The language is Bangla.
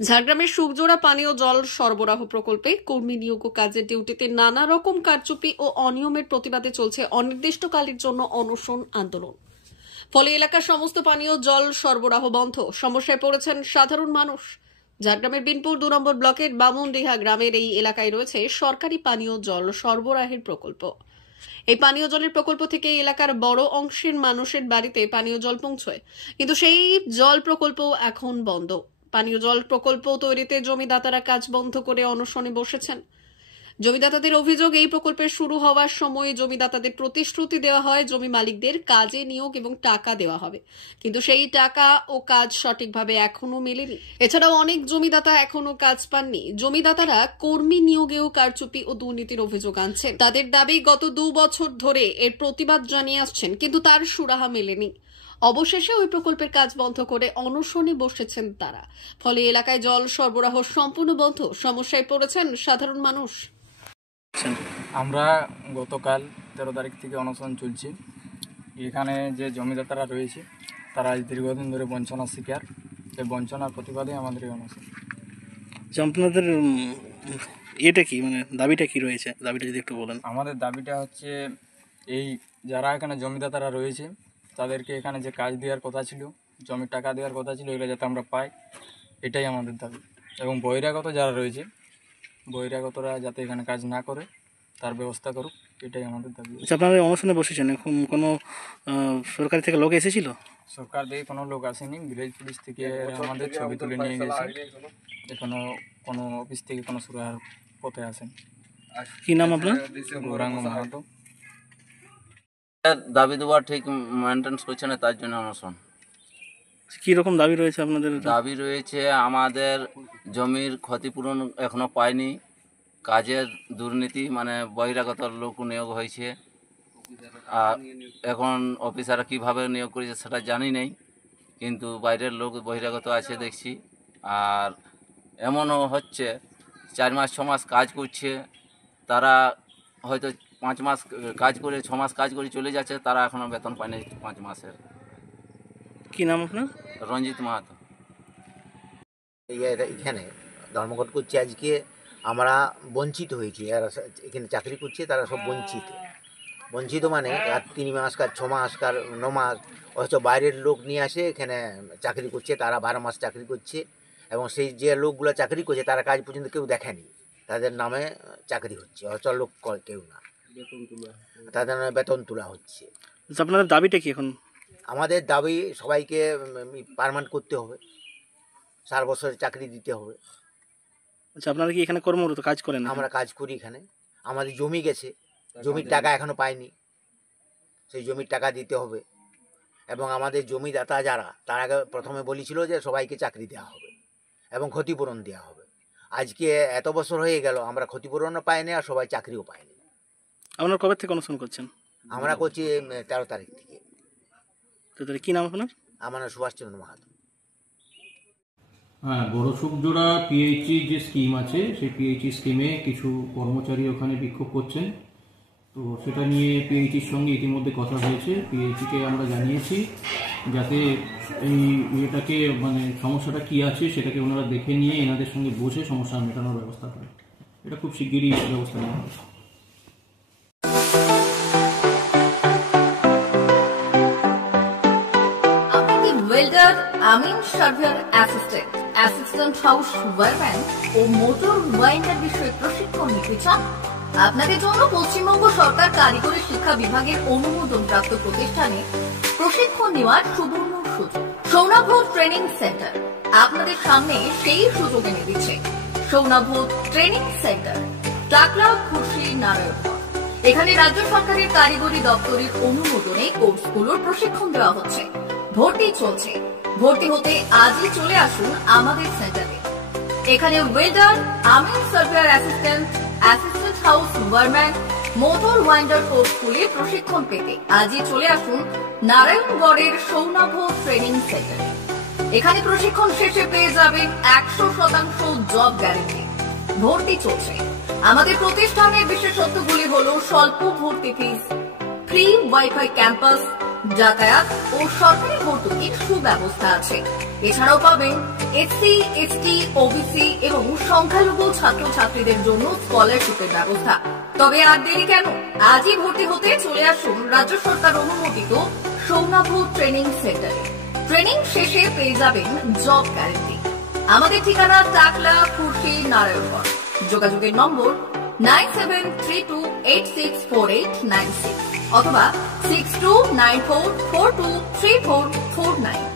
ঝাড়গ্রামের সুখজোড়া পানীয় জল সরবরাহ প্রকল্পে কর্মী নিয়োগ ও কাজের ডিউটিতে নানা রকম কারচুপি ও অনিয়মের প্রতিবাদে চলছে অনির্দিষ্টকালের জন্য অনশন আন্দোলন। ফলে এলাকার সমস্ত পানীয় জল সরবরাহ বন্ধ, সমস্যায় পড়েছেন সাধারণ মানুষ। ঝাড়গ্রামের বিনপুর 2 নম্বর ব্লকের বামুনডিহা গ্রামের এই এলাকায় রয়েছে সরকারি পানীয় জল সরবরাহের প্রকল্প। এই পানীয় জলের প্রকল্প থেকে এলাকার বড় অংশের মানুষের বাড়িতে পানীয় জল পৌঁছয়, কিন্তু সেই জল প্রকল্প এখন বন্ধ। পানীয় জল প্রকল্প তৈরিতে জমিদাতারা কাজ বন্ধ করে অনশনে বসেছেন। জমিদাতাদের অভিযোগ, এই প্রকল্পের শুরু হওয়ার সময় জমিদাতাদের প্রতিশ্রুতি দেওয়া হয় জমি মালিকদের কাজে নিয়োগ এবং টাকা দেওয়া হবে, কিন্তু সেই টাকা ও কাজ সঠিকভাবে এখনো মেলেনি। এছাড়াও অনেক জমিদাতা এখনো কাজ পাননি। জমিদাতারা কর্মী নিয়োগেও কারচুপি ও দুর্নীতির অভিযোগ আনছেন। তাদের দাবি, গত 2 বছর ধরে এর প্রতিবাদ জানিয়ে আসছেন, কিন্তু তার সুরাহা মেলেনি। অবশেষে ওই প্রকল্পের কাজ বন্ধ করে অনশনে বসেছেন তারা। ফলে এলাকায় জল সরবরাহ সম্পূর্ণ বন্ধ, সমস্যায় পড়েছেন সাধারণ মানুষ। আমরা গতকাল 13 তারিখ থেকে অনশন চলছি। এখানে যে জমিদাতারা রয়েছে তারা আজ দীর্ঘদিন ধরে বঞ্চনার শিকার। এই বঞ্চনার প্রতিবাদে আমাদের এই অনশন। আপনাদের এটা কি, মানে দাবিটা কি রয়েছে, দাবিটা যদি একটু বলেন। আমাদের দাবিটা হচ্ছে, এই যারা এখানে জমিদাতারা রয়েছে তাদেরকে এখানে যে কাজ দেওয়ার কথা ছিল, জমির টাকা দেওয়ার কথা ছিল, এগুলো যাতে আমরা পাই, এটাই আমাদের দাবি। এবং বহিরাগত যারা রয়েছে, বহিরাগতরা যাতে এখানে কাজ না করে তার ব্যবস্থা করুক, এটাই আমাদের দাবি। আপনারা অনশনে বসেছেন, এখন কোনো সরকার থেকে লোক এসেছিল? সরকার থেকে কোনো লোক আসেনি। ভিলেজ পুলিশ থেকে আমাদের ছবি তুলে নিয়ে গেছে, এখনো কোনো অফিস থেকে কোনো সুরাহার পথে আসেন। কি নাম আপনার? গৌরাঙ্গ মাহাতো। দাবি দেওয়া ঠিক মেনটেন্স করছে না, তার জন্য অনশন। কি রকম দাবি রয়েছে আপনাদের? দাবি রয়েছে, আমাদের জমির ক্ষতিপূরণ এখনো পায়নি, কাজের দুর্নীতি, মানে বহিরাগত লোক নিয়োগ হয়েছে, আর এখন অফিসাররা কীভাবে নিয়োগ করেছে সেটা জানি নেই, কিন্তু বাইরের লোক বহিরাগত আছে দেখছি। আর এমনও হচ্ছে 4 মাস 6 মাস কাজ করছে, তারা হয়তো 5 মাস কাজ করে 6 মাস কাজ করে চলে যাচ্ছে, তারা এখনও বেতন পায়নি 5 মাসের। কি নাম আপনার? রঞ্জিত মাহাতো। এখানে ধর্মঘট করছে। আজকে আমরা বঞ্চিত হয়েছি, যারা এখানে চাকরি করছে তারা সব বঞ্চিত মানে আর 3 মাস কাজ, 6 মাস কাজ, 9 মাস, অথচ বাইরের লোক নিয়ে আসে এখানে চাকরি করছে, তারা 12 মাস চাকরি করছে। এবং সেই যে লোকগুলো চাকরি করছে তারা কাজ পর্যন্ত কেউ দেখেনি, তাদের নামে চাকরি হচ্ছে, অথচ লোক কেউ না, তাদের নামে বেতন তোলা হচ্ছে। আপনাদের দাবিটা কি এখন? আমাদের দাবি, সবাইকে পার্মানেন্ট করতে হবে, 4 বছরের চাকরি দিতে হবে। আচ্ছা, আপনারা কি এখানে কর্মরত কাজ করেন? আমরা কাজ করি এখানে। আমাদের জমি গেছে, জমির টাকা এখনো পাইনি, সেই জমির টাকা দিতে হবে। এবং আমাদের জমিদাতা যারা, তার আগে প্রথমে বলেছিল যে সবাইকে চাকরি দেওয়া হবে এবং ক্ষতিপূরণ দেওয়া হবে। আজকে এত বছর হয়ে গেল, আমরা ক্ষতিপূরণও পাইনি আর সবাই চাকরিও পায়নি। আপনারা কবে থেকে অনশন করছেন? আমরা করছি 13 তারিখ থেকে। কি নাম আপনার? আমার নাম সুভাষচন্দ্র মাহাতো। হ্যাঁ, বড় সুখজোড়া পিএইচই যে স্কিম আছে, সেই পিএইচই স্কিমে কিছু কর্মচারী ওখানে বিক্ষোভ করছেন। তো সেটা নিয়ে পিএইচির সঙ্গে ইতিমধ্যে কথা হয়েছে। পিএইচিকে আমরা জানিয়েছি যাতে এই ইয়েটাকে, মানে সমস্যাটা কী আছে সেটাকে ওনারা দেখে নিয়ে এনাদের সঙ্গে বসে সমস্যা মেটানোর ব্যবস্থা করে। এটা খুব শিগগিরই ব্যবস্থা নেওয়া হবে। ওয়েল্ডার, আমিন surveyor assistant, assistant house wireman ও মোটর ওয়াইন্ডার বিষয়ে প্রশিক্ষণ নিতে চান? আপনাদের জন্য পশ্চিমবঙ্গ সরকার কারিগরি শিক্ষা বিভাগের অনুমোদনপ্রাপ্ত প্রতিষ্ঠানে প্রশিক্ষণ নেওয়ার সুবর্ণ সুযোগ। সৌনাভ ট্রেনিং সেন্টার আপনাদের সামনে সেই সুযোগ এনে দিচ্ছে। সৌনাভ ট্রেনিং সেন্টার, টাকলা, খুশি, নারায়ণগড়। এখানে রাজ্য সরকারের কারিগরি দপ্তরের অনুমোদনে কোর্সগুলোর প্রশিক্ষণ দেওয়া হচ্ছে। ভর্তি চলছে। ভর্তি হতে আজই চলে আসুন আমাদের সেন্টারে। এখানে ওয়েল্ডার, আমিন surveyor assistant, assistant house wireman, motor winder কোর্সগুলি প্রশিক্ষণ পেতে আজই চলে আসুন নারায়ণগড়ের সৌনাভ ট্রেনিং সেন্টারে। এখানে প্রশিক্ষণ শেষে পেয়ে যাবেন 100% জব গ্যারেন্টি। ভর্তি চলছে। আমাদের প্রতিষ্ঠানের বিশেষত্বগুলি হল স্বল্প ভর্তি ফিস, ফ্রি ওয়াইফাই ক্যাম্পাস, যাতায়াত ও সরকারি ভর্তুকির সুব্যবস্থা আছে। এছাড়াও পাবেন এসসি, এসটি, ওবিসি এবং সংখ্যালঘু ছাত্রছাত্রীদের জন্য স্কলারশিপের ব্যবস্থা। তবে আর দেরি কেন, আজই ভর্তি হতে চলে আসুন রাজ্য সরকার অনুমোদিত সৌনাভ ট্রেনিং সেন্টারে। ট্রেনিং শেষে পেয়ে যাবেন জব গ্যারান্টি। আমাদের ঠিকানা টাকলা, খুরশি, নারায়ণগঞ্জ। যোগাযোগের নম্বর 9732864896 অথবা 6294423449।